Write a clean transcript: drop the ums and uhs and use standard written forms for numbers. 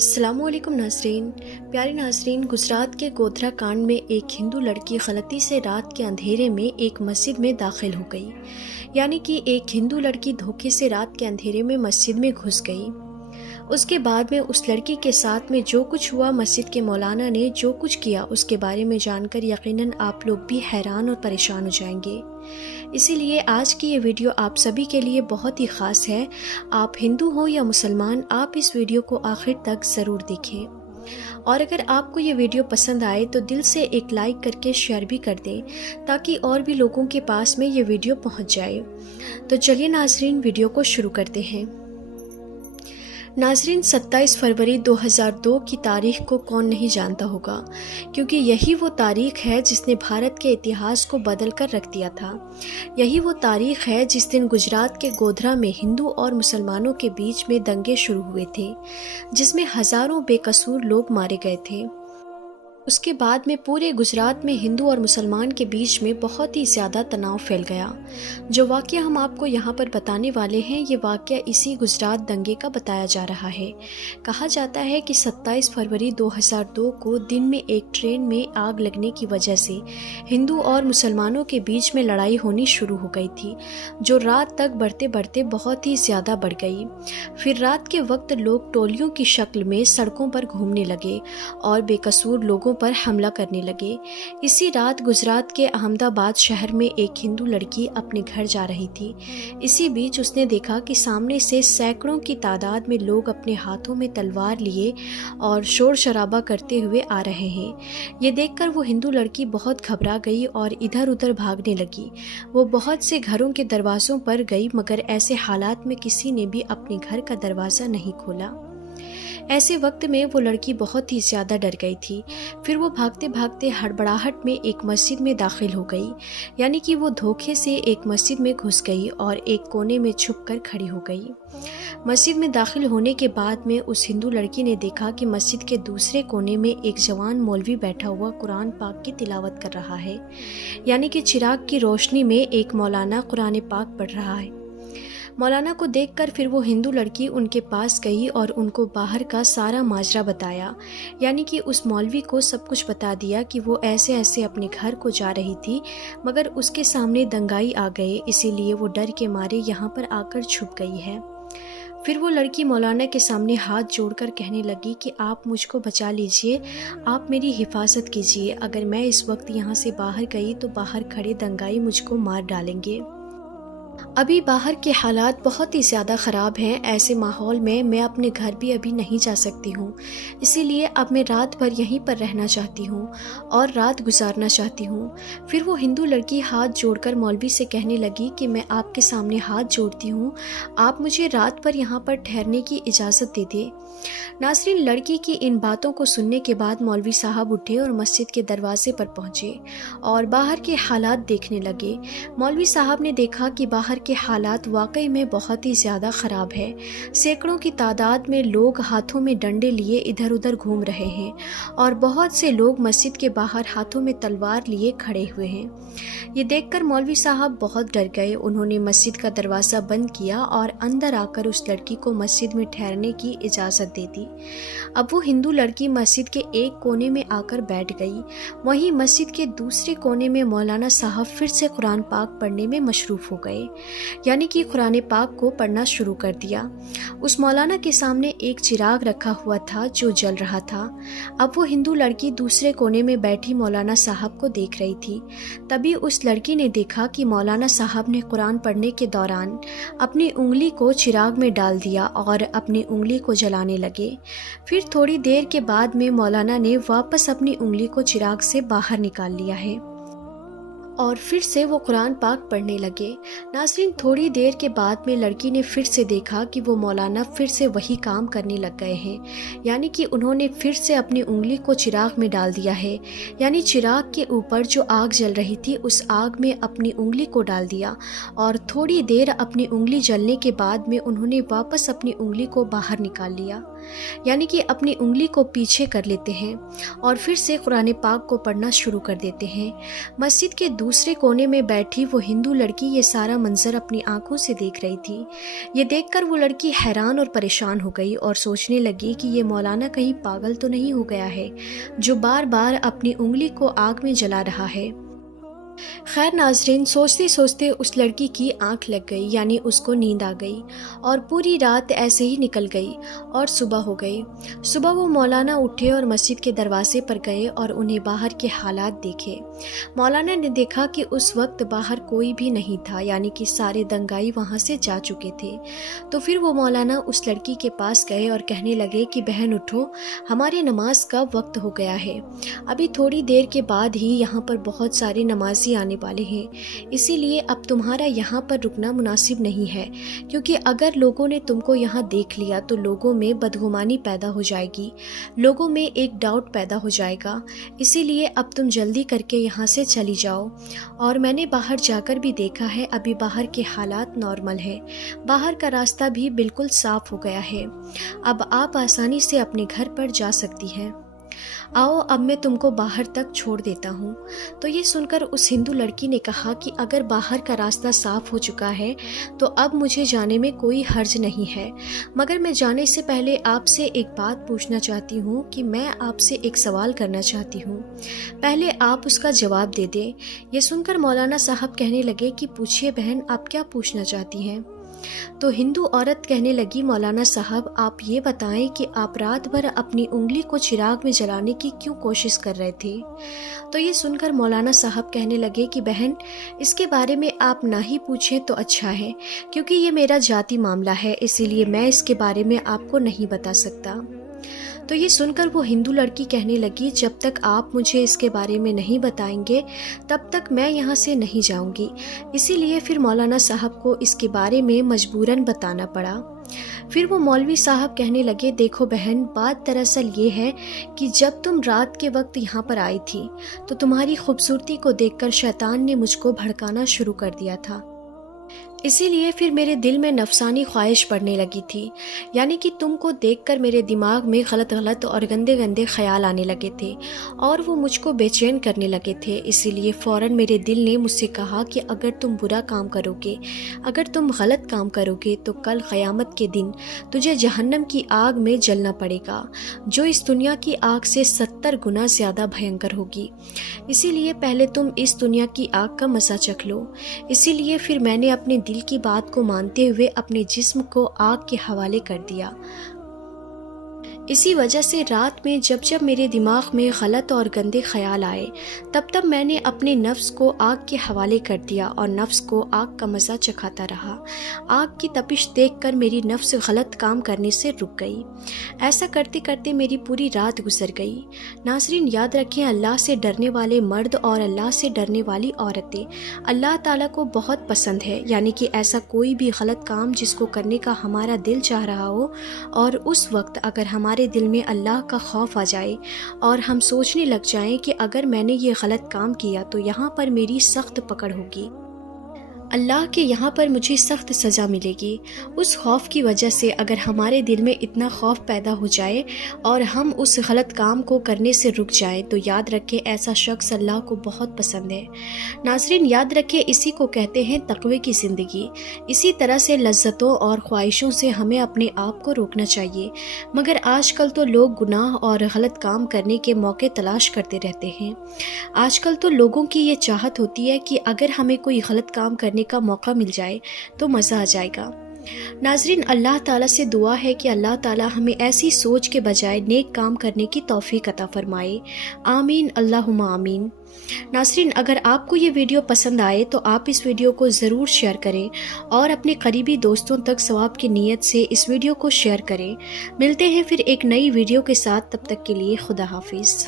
अस्सलामु अलैकुम नाज़रीन। प्यारे नाज़रीन, गुजरात के गोधरा कांड में एक हिंदू लड़की गलती से रात के अंधेरे में एक मस्जिद में दाखिल हो गई। यानी कि एक हिंदू लड़की धोखे से रात के अंधेरे में मस्जिद में घुस गई। उसके बाद में उस लड़की के साथ में जो कुछ हुआ, मस्जिद के मौलाना ने जो कुछ किया, उसके बारे में जानकर यकीनन आप लोग भी हैरान और परेशान हो जाएंगे। इसीलिए आज की ये वीडियो आप सभी के लिए बहुत ही ख़ास है। आप हिंदू हो या मुसलमान, आप इस वीडियो को आखिर तक ज़रूर देखें। और अगर आपको ये वीडियो पसंद आए तो दिल से एक लाइक करके शेयर भी कर दें, ताकि और भी लोगों के पास में ये वीडियो पहुंच जाए। तो चलिए नाजरीन, वीडियो को शुरू करते हैं। नाजरीन, 27 फरवरी 2002 की तारीख को कौन नहीं जानता होगा, क्योंकि यही वो तारीख है जिसने भारत के इतिहास को बदल कर रख दिया था। यही वो तारीख है जिस दिन गुजरात के गोधरा में हिंदू और मुसलमानों के बीच में दंगे शुरू हुए थे, जिसमें हज़ारों बेकसूर लोग मारे गए थे। उसके बाद में पूरे गुजरात में हिंदू और मुसलमान के बीच में बहुत ही ज़्यादा तनाव फैल गया। जो वाक़या हम आपको यहाँ पर बताने वाले हैं, ये वाक़या इसी गुजरात दंगे का बताया जा रहा है। कहा जाता है कि 27 फरवरी 2002 को दिन में एक ट्रेन में आग लगने की वजह से हिंदू और मुसलमानों के बीच में लड़ाई होनी शुरू हो गई थी, जो रात तक बढ़ते बढ़ते बहुत ही ज़्यादा बढ़ गई। फिर रात के वक्त लोग टोलियों की शक्ल में सड़कों पर घूमने लगे और बेकसूर लोगों पर हमला करने लगे। इसी रात गुजरात के अहमदाबाद शहर में एक हिंदू लड़की अपने घर जा रही थी। इसी बीच उसने देखा कि सामने से सैकड़ों की तादाद में लोग अपने हाथों में तलवार लिए और शोर शराबा करते हुए आ रहे हैं। ये देखकर वो हिंदू लड़की बहुत घबरा गई और इधर उधर भागने लगी। वो बहुत से घरों के दरवाज़ों पर गई, मगर ऐसे हालात में किसी ने भी अपने घर का दरवाज़ा नहीं खोला। ऐसे वक्त में वो लड़की बहुत ही ज़्यादा डर गई थी। फिर वो भागते भागते हड़बड़ाहट में एक मस्जिद में दाखिल हो गई। यानी कि वो धोखे से एक मस्जिद में घुस गई और एक कोने में छुप कर खड़ी हो गई। मस्जिद में दाखिल होने के बाद में उस हिंदू लड़की ने देखा कि मस्जिद के दूसरे कोने में एक जवान मौलवी बैठा हुआ कुरान पाक की तिलावत कर रहा है। यानी कि चिराग की रोशनी में एक मौलाना कुरान पाक पढ़ रहा है। मौलाना को देखकर फिर वो हिंदू लड़की उनके पास गई और उनको बाहर का सारा माजरा बताया। यानी कि उस मौलवी को सब कुछ बता दिया कि वो ऐसे ऐसे अपने घर को जा रही थी, मगर उसके सामने दंगाई आ गए, इसीलिए वो डर के मारे यहाँ पर आकर छुप गई है। फिर वो लड़की मौलाना के सामने हाथ जोड़कर कहने लगी कि आप मुझको बचा लीजिए, आप मेरी हिफाजत कीजिए। अगर मैं इस वक्त यहाँ से बाहर गई तो बाहर खड़े दंगाई मुझको मार डालेंगे। अभी बाहर के हालात बहुत ही ज़्यादा ख़राब हैं। ऐसे माहौल में मैं अपने घर भी अभी नहीं जा सकती हूँ, इसीलिए अब मैं रात भर यहीं पर रहना चाहती हूँ और रात गुजारना चाहती हूँ। फिर वो हिंदू लड़की हाथ जोड़कर मौलवी से कहने लगी कि मैं आपके सामने हाथ जोड़ती हूँ, आप मुझे रात भर यहाँ पर ठहरने की इजाज़त दे दें। नाज़रीन, लड़की की इन बातों को सुनने के बाद मौलवी साहब उठे और मस्जिद के दरवाजे पर पहुँचे और बाहर के हालात देखने लगे। मौलवी साहब ने देखा कि बाहर के हालात वाकई में बहुत ही ज़्यादा ख़राब है। सैकड़ों की तादाद में लोग हाथों में डंडे लिए इधर उधर घूम रहे हैं और बहुत से लोग मस्जिद के बाहर हाथों में तलवार लिए खड़े हुए हैं। ये देखकर मौलवी साहब बहुत डर गए। उन्होंने मस्जिद का दरवाज़ा बंद किया और अंदर आकर उस लड़की को मस्जिद में ठहरने की इजाज़त दे दी। अब वो हिंदू लड़की मस्जिद के एक कोने में आकर बैठ गई। वहीं मस्जिद के दूसरे कोने में मौलाना साहब फिर से कुरान पाक पढ़ने में मशरूफ़ हो गए। यानी कि कुरान पाक को पढ़ना शुरू कर दिया। उस मौलाना के सामने एक चिराग रखा हुआ था जो जल रहा था। अब वो हिंदू लड़की दूसरे कोने में बैठी मौलाना साहब को देख रही थी। तभी उस लड़की ने देखा कि मौलाना साहब ने कुरान पढ़ने के दौरान अपनी उंगली को चिराग में डाल दिया और अपनी उंगली को जलाने लगे। फिर थोड़ी देर के बाद में मौलाना ने वापस अपनी उंगली को चिराग से बाहर निकाल लिया है और फिर से वो कुरान पाक पढ़ने लगे। नाज़रीन, थोड़ी देर के बाद में लड़की ने फिर से देखा कि वो मौलाना फिर से वही काम करने लग गए हैं। यानी कि उन्होंने फिर से अपनी उंगली को चिराग में डाल दिया है। यानी चिराग के ऊपर जो आग जल रही थी, उस आग में अपनी उंगली को डाल दिया और थोड़ी देर अपनी उंगली जलने के बाद में उन्होंने वापस अपनी उंगली को बाहर निकाल लिया। یعنی کہ اپنی انگلی کو پیچھے کر لیتے ہیں اور پھر سے قرآن پاک کو پڑھنا شروع کر دیتے ہیں۔ مسجد کے دوسرے کونے میں بیٹھی وہ ہندو لڑکی یہ سارا منظر اپنی آنکھوں سے دیکھ رہی تھی۔ یہ دیکھ کر وہ لڑکی حیران اور پریشان ہو گئی اور سوچنے لگی کہ یہ مولانا کہیں پاگل تو نہیں ہو گیا ہے جو بار بار اپنی انگلی کو آگ میں جلا رہا ہے۔ خیر ناظرین، سوچتے سوچتے اس لڑکی کی آنکھ لگ گئی، یعنی اس کو نیند آ گئی اور پوری رات ایسے ہی نکل گئی اور صبح ہو گئی۔ صبح وہ مولانا اٹھے اور مسجد کے دروازے پر گئے اور انہیں باہر کے حالات دیکھے۔ مولانا نے دیکھا کہ اس وقت باہر کوئی بھی نہیں تھا، یعنی کہ سارے دنگائی وہاں سے جا چکے تھے۔ تو پھر وہ مولانا اس لڑکی کے پاس گئے اور کہنے لگے کہ بہن اٹھو، ہماری نماز کا وقت ہو گیا ہے، ابھی تھوڑی دیر کے بعد ہی یہاں پر بہت سارے نمازی آنے والے ہیں، اسی لیے اب تمہارا یہاں پر رکنا مناسب نہیں ہے، کیونکہ اگر لوگوں نے تم کو یہاں دیکھ لیا تو لوگوں میں بدگمانی پیدا ہو جائے گی، لوگوں میں ایک ڈاؤٹ پیدا ہو جائے گا، اسی لیے اب تم جلدی کر کے یہاں سے چلی جاؤ۔ اور میں نے باہر جا کر بھی دیکھا ہے، ابھی باہر کے حالات نارمل ہے، باہر کا راستہ بھی بالکل صاف ہو گیا ہے، اب آپ آسانی سے اپنے گھر پر جا سکتی ہیں، آؤ اب میں تم کو باہر تک چھوڑ دیتا ہوں۔ تو یہ سن کر اس ہندو لڑکی نے کہا کہ اگر باہر کا راستہ صاف ہو چکا ہے تو اب مجھے جانے میں کوئی حرج نہیں ہے، مگر میں جانے سے پہلے آپ سے ایک بات پوچھنا چاہتی ہوں کہ میں آپ سے ایک سوال کرنا چاہتی ہوں، پہلے آپ اس کا جواب دے دیں۔ یہ سن کر مولانا صاحب کہنے لگے کہ پوچھیے بہن، آپ کیا پوچھنا چاہتی ہیں؟ تو ہندو عورت کہنے لگی مولانا صاحب آپ یہ بتائیں کہ آپ رات بھر اپنی انگلی کو چراغ میں جلانے کی کیوں کوشش کر رہے تھے؟ تو یہ سن کر مولانا صاحب کہنے لگے کہ بہن اس کے بارے میں آپ نہ ہی پوچھیں تو اچھا ہے، کیونکہ یہ میرا ذاتی معاملہ ہے، اسی لیے میں اس کے بارے میں آپ کو نہیں بتا سکتا۔ تو یہ سن کر وہ ہندو لڑکی کہنے لگی جب تک آپ مجھے اس کے بارے میں نہیں بتائیں گے تب تک میں یہاں سے نہیں جاؤں گی، اسی لیے پھر مولانا صاحب کو اس کے بارے میں مجبوراً بتانا پڑا۔ پھر وہ مولوی صاحب کہنے لگے دیکھو بہن، بات دراصل یہ ہے کہ جب تم رات کے وقت یہاں پر آئی تھی تو تمہاری خوبصورتی کو دیکھ کر شیطان نے مجھ کو بھڑکانا شروع کر دیا تھا، اسی لیے پھر میرے دل میں نفسانی خواہش پڑنے لگی تھی، یعنی کہ تم کو دیکھ کر میرے دماغ میں غلط اور گندے گندے خیال آنے لگے تھے اور وہ مجھ کو بے چین کرنے لگے تھے، اسی لیے فوراً میرے دل نے مجھ سے کہا کہ اگر تم برا کام کرو گے، اگر تم غلط کام کرو گے تو کل قیامت کے دن تجھے جہنم کی آگ میں جلنا پڑے گا، جو اس دنیا کی آگ سے 70 گنا زیادہ بھینکر ہوگی، اسی لیے پہلے تم اس دنیا کی آگ کا مزہ چکھ لو۔ اسی لیے پھر میں نے اپنے دل کی بات کو مانتے ہوئے اپنے جسم کو آگ کے حوالے کر دیا۔ اسی وجہ سے رات میں جب جب میرے دماغ میں غلط اور گندے خیال آئے تب میں نے اپنے نفس کو آگ کے حوالے کر دیا اور نفس کو آگ کا مزہ چکھاتا رہا۔ آگ کی تپش دیکھ کر میری نفس غلط کام کرنے سے رک گئی۔ ایسا کرتے کرتے میری پوری رات گزر گئی۔ ناظرین یاد رکھیں، اللہ سے ڈرنے والے مرد اور اللہ سے ڈرنے والی عورتیں اللہ تعالیٰ کو بہت پسند ہے، یعنی کہ ایسا کوئی بھی غلط کام جس کو کرنے کا ہمارا دل چاہ رہا ہو اور اس وقت اگر ہمارے دل میں اللہ کا خوف آ جائے اور ہم سوچنے لگ جائیں کہ اگر میں نے یہ غلط کام کیا تو یہاں پر میری سخت پکڑ ہوگی، اللہ کے یہاں پر مجھے سخت سزا ملے گی، اس خوف کی وجہ سے اگر ہمارے دل میں اتنا خوف پیدا ہو جائے اور ہم اس غلط کام کو کرنے سے رک جائیں تو یاد رکھیں ایسا شخص اللہ کو بہت پسند ہے۔ ناظرین یاد رکھیں، اسی کو کہتے ہیں تقوی کی زندگی۔ اسی طرح سے لذتوں اور خواہشوں سے ہمیں اپنے آپ کو روکنا چاہیے، مگر آج کل تو لوگ گناہ اور غلط کام کرنے کے موقع تلاش کرتے رہتے ہیں۔ آج کل تو لوگوں کی یہ چاہت ہوتی ہے کہ اگر ہمیں کوئی غلط کام کرنے کا موقع مل جائے تو مزہ آ جائے گا۔ ناظرین اللہ تعالیٰ سے دعا ہے کہ اللہ تعالیٰ ہمیں ایسی سوچ کے بجائے نیک کام کرنے کی توفیق عطا فرمائے، آمین اللہم آمین۔ ناظرین اگر آپ کو یہ ویڈیو پسند آئے تو آپ اس ویڈیو کو ضرور شیئر کریں اور اپنے قریبی دوستوں تک ثواب کی نیت سے اس ویڈیو کو شیئر کریں۔ ملتے ہیں پھر ایک نئی ویڈیو کے ساتھ، تب تک کے لیے خدا حافظ۔